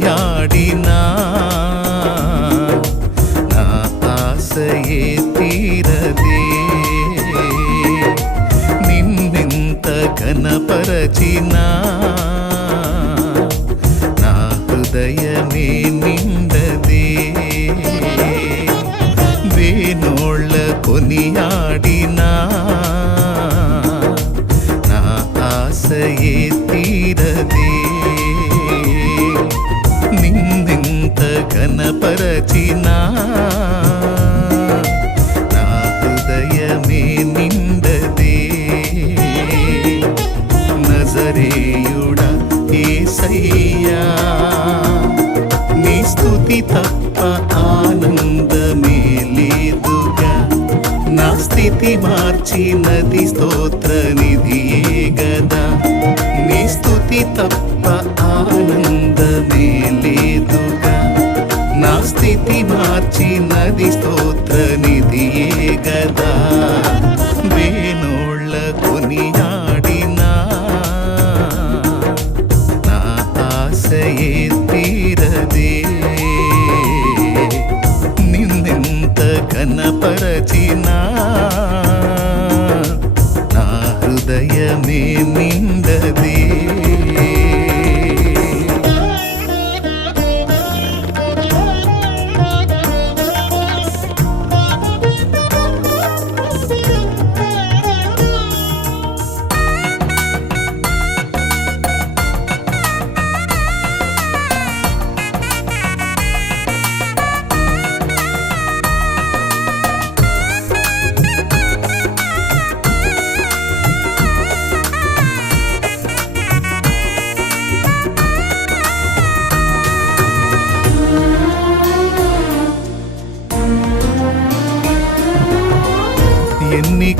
కొనియాడినా నా ఆశయే తీరదే నిన్నెంత ఘనపరచినా ఘనపరచినా నా హృదయమే నిండదే. నజరేయుడా ఏసయ్యా నీ స్థుతి తప్ప ఆనందమే లేదుగా. నా స్థితి మార్చినది స్తోత్ర నిధియే గదా. నీ స్థుతి తప్ప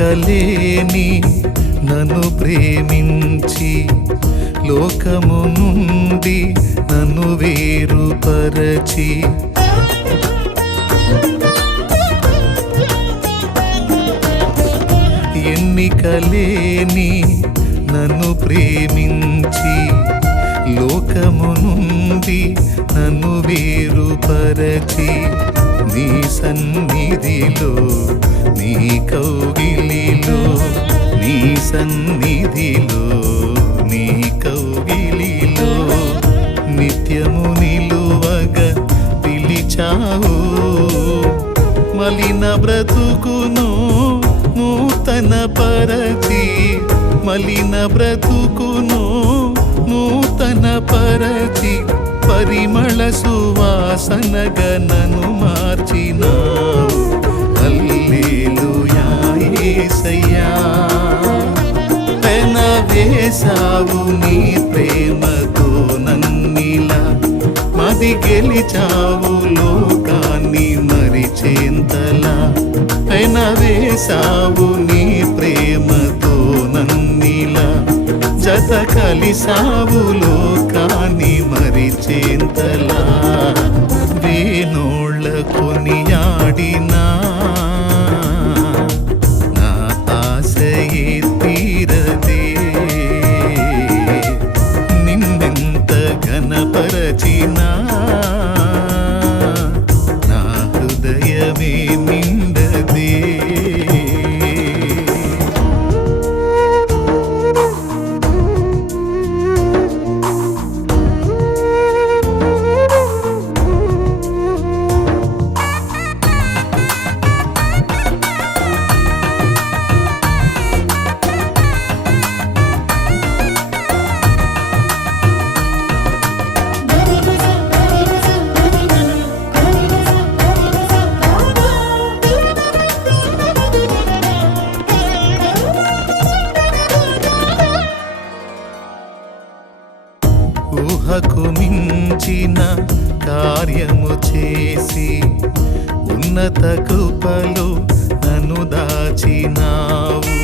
ఎన్నికలేని నన్ను ప్రేమించి లోకము నుండి నన్ను వేరుపరచి. ఎన్నికలేని నన్ను ప్రేమించి లోకము నుండి నన్ను వేరుపరచి. నీ సన్నిధిలో నీ కౌగిలిలో నీ సన్నిధిలో నీ కౌగిలిలో నిత్యము నిలువగ పిలిచావు. మలిన బ్రతుకును నూతన పరచి మలిన బ్రతుకును నూతన పరచి పరిమళ సువాసనగా నన్ను మార్చినావు. హల్లెలూయా పెన వేసావు నీ ప్రేమతో నన్నిలా. మది గెలిచావు లోకాన్ని మరిచేంతలా. పెన వేసావు నీ ప్రేమతో నన్నిలా. జత కలిసావు లోకాన్ని మరిచేంతలా వేణోళ్ళ కొనియాడినా కార్యము చేసి ఉన్నత కృపలు నన్ను దాచినావు.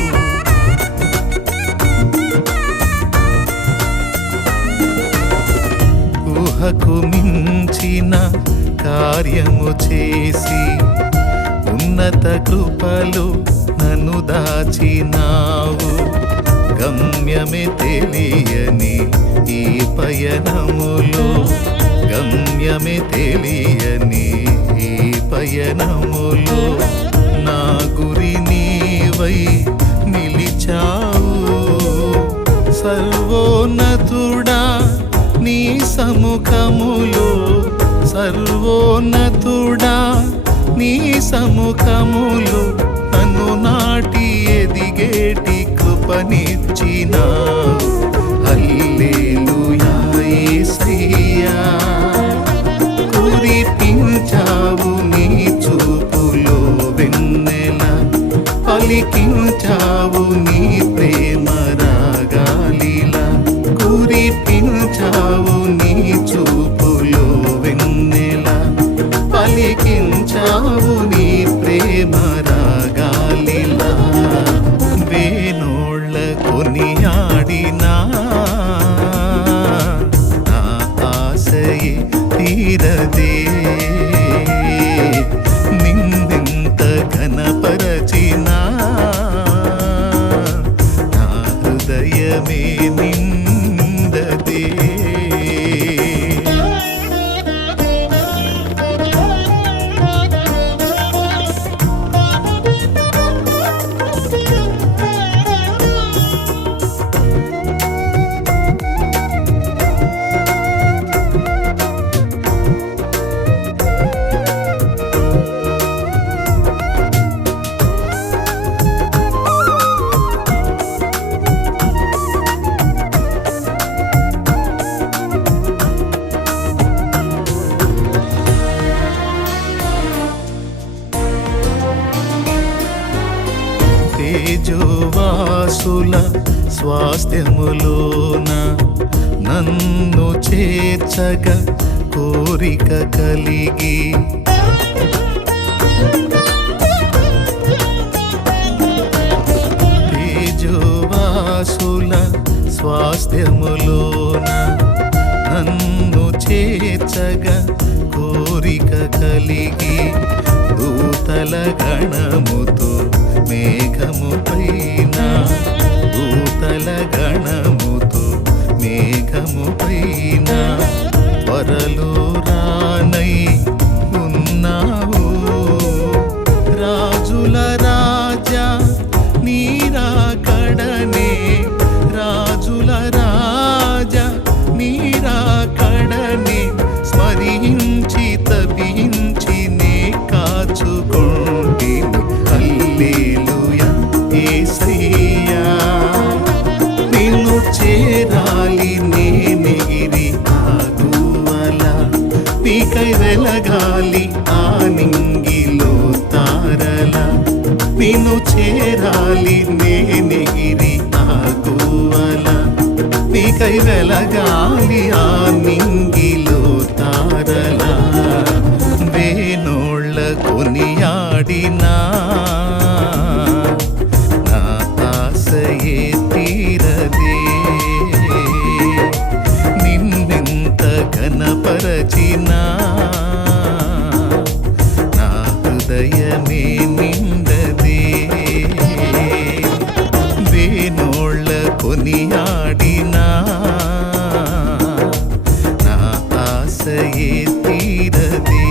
ఊహకు మించిన కార్యము చేసి ఉన్నత కృపలు నన్ను దాచినావు. గమ్యమే తెలియని ఈ పయనములో గమ్యమే తెలియని ఈ పయనములో నా గురి నీవై నిలిచావు. సర్వోన్నతుడా నీ సముఖములో సర్వోన్నతుడా నీ సముఖములు నన్ను నాటి ఎదిగేటి కృపనిచ్చినావు. అల్లేలు పలికించావు నీ చూపులో వెన్నెల. పలికించావు నీ ప్రేమ రాగాలిలా. కురిపించావు నీ చూపులో వెన్నెల. పలికించావు నీ ప్రేమ రాగాలిలా. వేణోళ్ళ కొనియాడినా తీరదే. తేజోవాసుల స్వాస్థ్యములోన నన్ను చేర్చగా కోరిక కలిగి. తేజోవాసుల స్వాస్థ్యములోన నన్ను చేర్చగ కోరిక కలిగి. దూతల గణముతో మేఘము పైన దూతల గణముతో మేఘము పైన త్వరలో యేసయ్యా నిన్ను చేరాలి నేనెగిరి ఆగువల నీకై వెలగాలి ఆ నింగిలో తారల. నిన్ను చేరాలి నేనెగిరి ఆగువల నీకై వెలగాలి ఆ నింగిలో కొనియాడినా? నా ఆశయే తీరదే.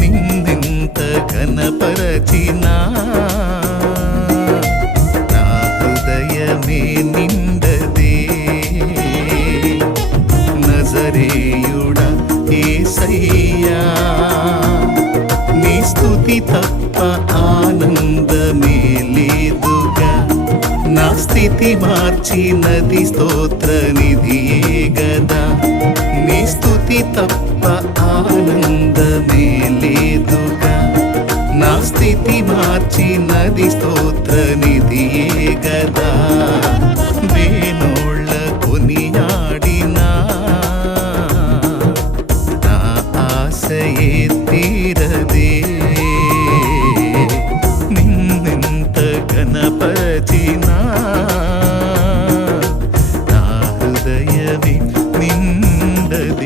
నిందింత ఘనపరచినా? నా హృదయమే నిండదే. నజరేయుడా ఏసయ్యా నీ స్థుతి తప్ప ఆనందమే స్థితి మార్చినది స్తోత్ర నిధియే గదా. నీ స్థుతి తప్ప ఆనందమే లేదుగా. నా స్థితి మార్చినది స్తోత్ర నిధియే గదా.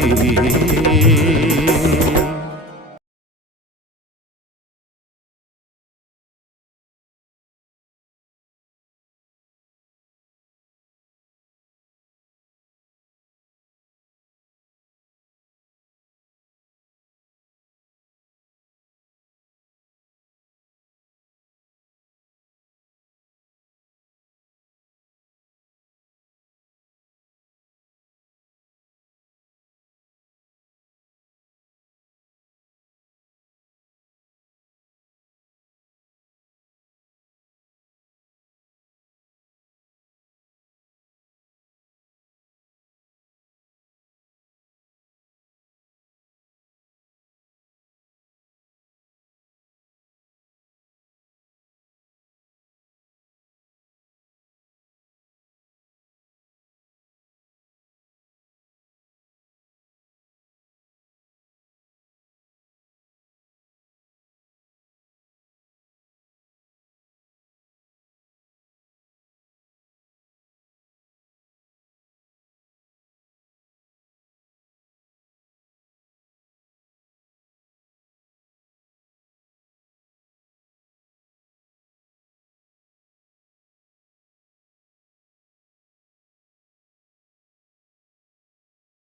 嘿。